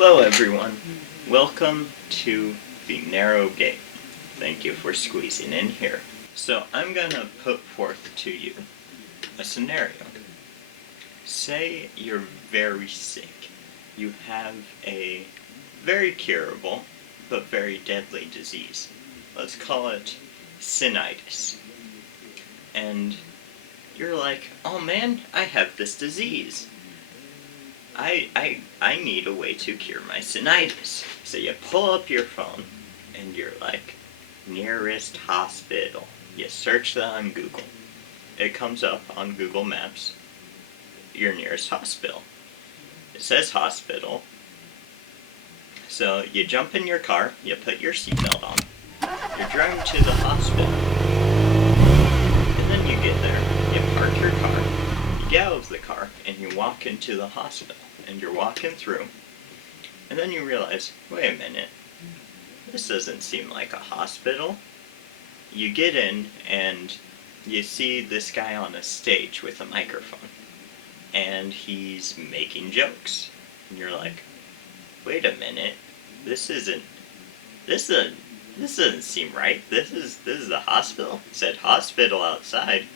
Hello everyone, welcome to the narrow gate. Thank you for squeezing in here. So I'm gonna put forth to you a scenario. Say you're very sick. You have a very curable but very deadly disease. Let's call it sinitis. And you're like, oh man, I have this disease. I need a way to cure my sinitis. So you pull up your phone and you're like, nearest hospital. You search that on Google. It comes up on Google Maps, your nearest hospital. It says hospital. So you jump in your car, you put your seatbelt on, you're driving to the hospital. And then you get there, you park your car, you get out of the car, and you walk into the hospital. And you're walking through, and then you realize, wait a minute, this doesn't seem like a hospital. You get in, and you see this guy on a stage with a microphone, and he's making jokes. And you're like, wait a minute, this doesn't seem right. This is a hospital. It said hospital outside,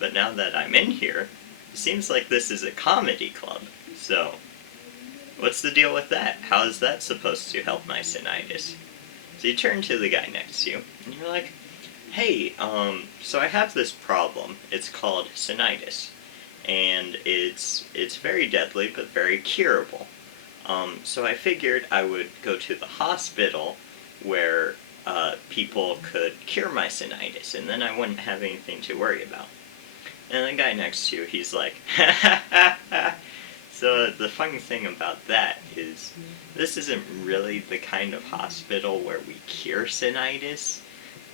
but now that I'm in here, it seems like this is a comedy club. So what's the deal with that? How is that supposed to help my sinitis? So you turn to the guy next to you, and you're like, hey, so I have this problem. It's called sinitis, and it's very deadly, but very curable. So I figured I would go to the hospital where people could cure my sinitis, and then I wouldn't have anything to worry about. And the guy next to you, he's like, ha ha ha ha. So the funny thing about that is this isn't really the kind of hospital where we cure sinitis.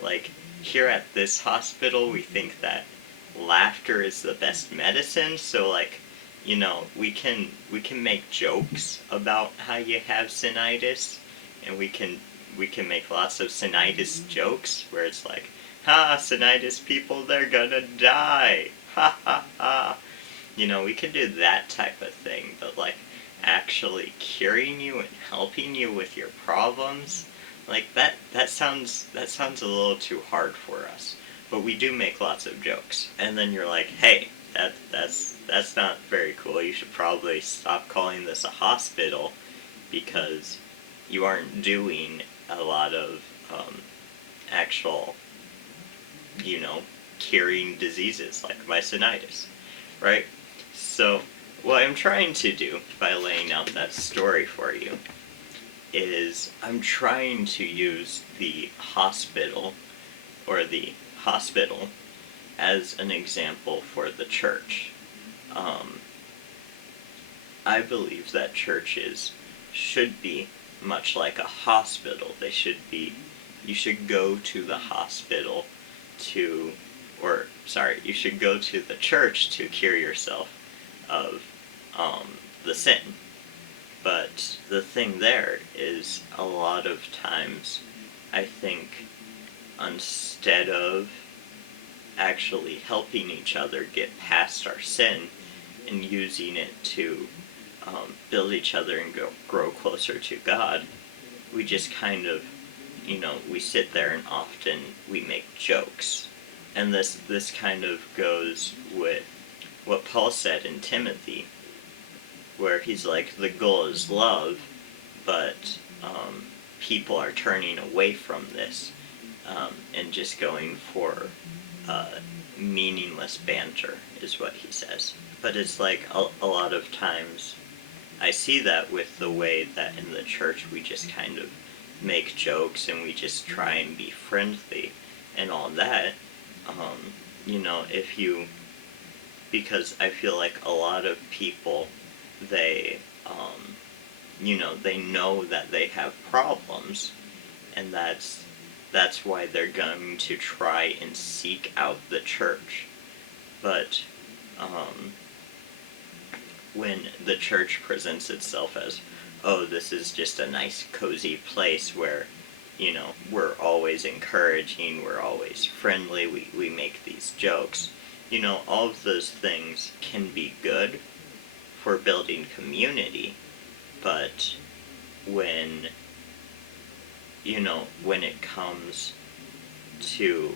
Like, here at this hospital, we think that laughter is the best medicine, so like, you know, we can make jokes about how you have sinitis, and we can make lots of sinitis jokes where it's like, ha, sinitis people, they're gonna die. Ha ha ha. You know, we could do that type of thing, but like actually curing you and helping you with your problems, like that sounds a little too hard for us. But we do make lots of jokes. And then you're like, hey, that's not very cool. You should probably stop calling this a hospital because you aren't doing a lot of actual, you know, curing diseases like myositis, right? So, what I'm trying to do by laying out that story for you is I'm trying to use the hospital as an example for the church. I believe that churches should be much like a hospital. You should go to the hospital you should go to the church to cure yourself of the sin. But the thing there is a lot of times I think instead of actually helping each other get past our sin and using it to build each other and grow closer to God, we just kind of, you know, we sit there and often we make jokes. And this kind of goes with what Paul said in Timothy, where he's like, the goal is love, but people are turning away from this and just going for meaningless banter, is what he says. But it's like a lot of times I see that with the way that in the church we just kind of make jokes and we just try and be friendly and all that. You know, because I feel like a lot of people, they, you know, they know that they have problems, and that's why they're going to try and seek out the church. But when the church presents itself as, oh, this is just a nice cozy place where, you know, we're always encouraging, we're always friendly, we make these jokes. You know, all of those things can be good for building community, but when, when it comes to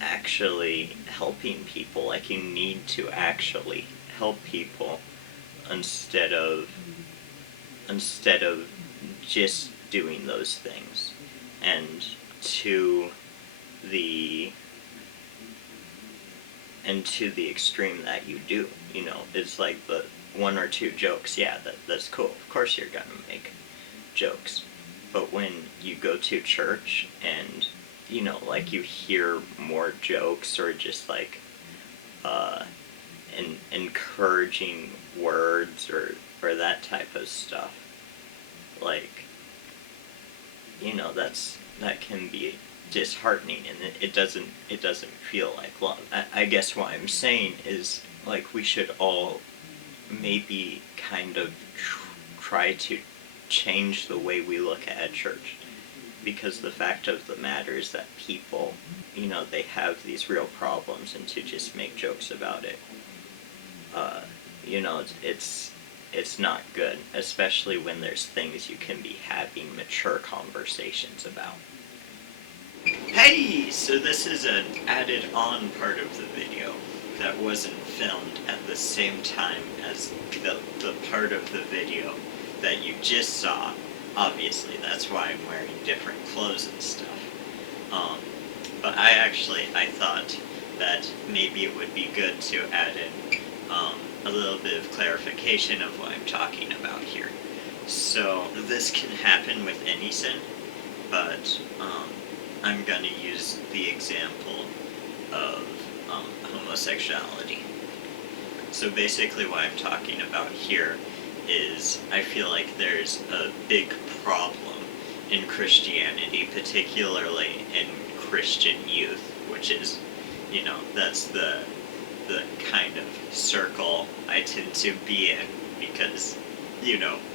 actually helping people. Like, you need to actually help people instead of just doing those things. And to the extreme that you do, it's like the one or two jokes. Yeah, that's cool. Of course you're gonna make jokes. But when you go to church and, like, you hear more jokes or just like encouraging words or that type of stuff, like, that can be disheartening, and it doesn't feel like love. I guess what I'm saying is, like, we should all maybe kind of try to change the way we look at church, because the fact of the matter is that people, they have these real problems, and to just make jokes about it, it's not good, especially when there's things you can be having mature conversations about. Hey! So this is an added on part of the video that wasn't filmed at the same time as the part of the video that you just saw. Obviously, that's why I'm wearing different clothes and stuff. But I thought that maybe it would be good to add in a little bit of clarification of what I'm talking about here. So this can happen with any sin, but I'm going to use the example of homosexuality. So basically what I'm talking about here is, I feel like there's a big problem in Christianity, particularly in Christian youth, which is, that's the kind of circle I tend to be in, because,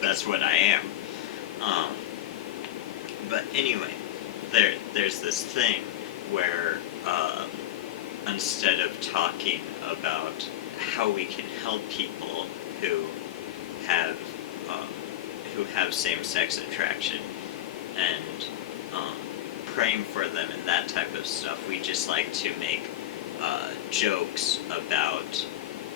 that's what I am. But anyway, there's this thing where instead of talking about how we can help people who have same-sex attraction and praying for them and that type of stuff, we just like to make jokes about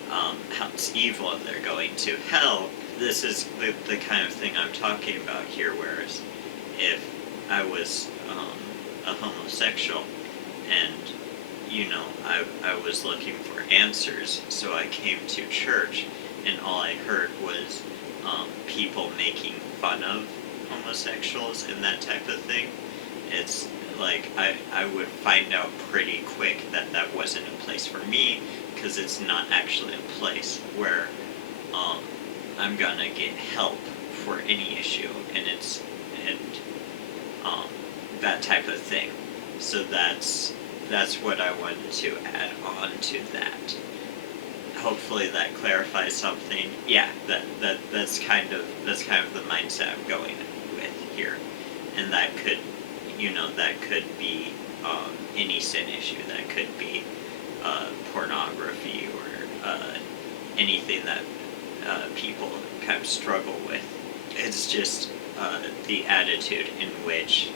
how it's evil and they're going to hell. This is the kind of thing I'm talking about here, whereas if I was a homosexual and, I was looking for answers, so I came to church, and all I heard was people making fun of homosexuals and that type of thing. It's like I would find out pretty quick that that wasn't a place for me, because it's not actually a place where I'm gonna get help for any issue, and that type of thing. So that's what I wanted to add on to that. Hopefully that clarifies something. Yeah, that's kind of the mindset I'm going with here, and that could be any sin issue. That could be pornography or anything that people kind of struggle with. It's just the attitude in which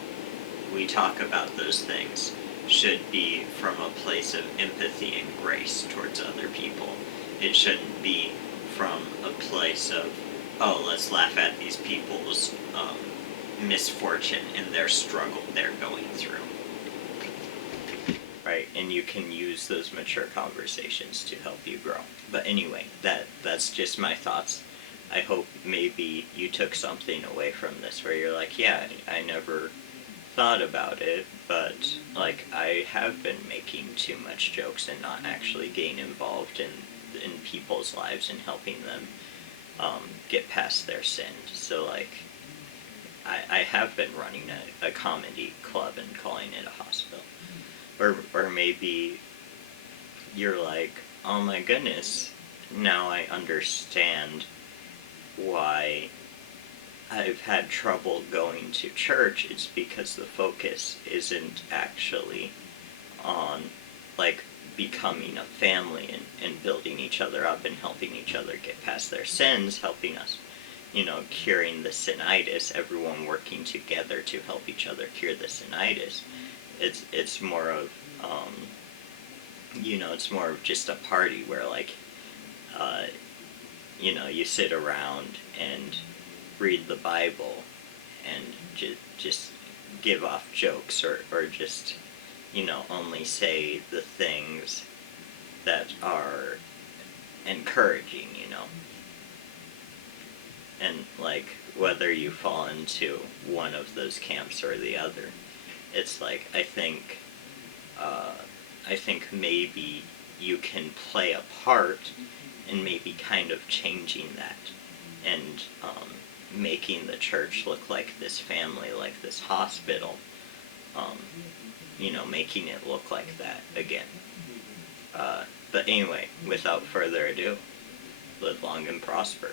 we talk about those things should be from a place of empathy and grace towards other people. It shouldn't be from a place of, oh, let's laugh at these people's misfortune and their struggle they're going through. Right, and you can use those mature conversations to help you grow. But anyway, that's just my thoughts. I hope maybe you took something away from this where you're like, yeah, I never thought about it, but like I have been making too much jokes and not actually getting involved in people's lives and helping them get past their sins. So like I have been running a comedy club and calling it a hospital. Or maybe you're like, oh my goodness, now I understand why I've had trouble going to church. It's because the focus isn't actually on like becoming a family and building each other up and helping each other get past their sins, helping us curing the sinitis, everyone working together to help each other cure the sinitis. It's more of it's more of just a party where like uh, you sit around and read the Bible and just give off jokes or just only say the things that are encouraging, and like whether you fall into one of those camps or the other, it's like uh, I think maybe you can play a part in maybe kind of changing that and making the church look like this family, like this hospital, um, making it look like that again. But anyway, without further ado, live long and prosper.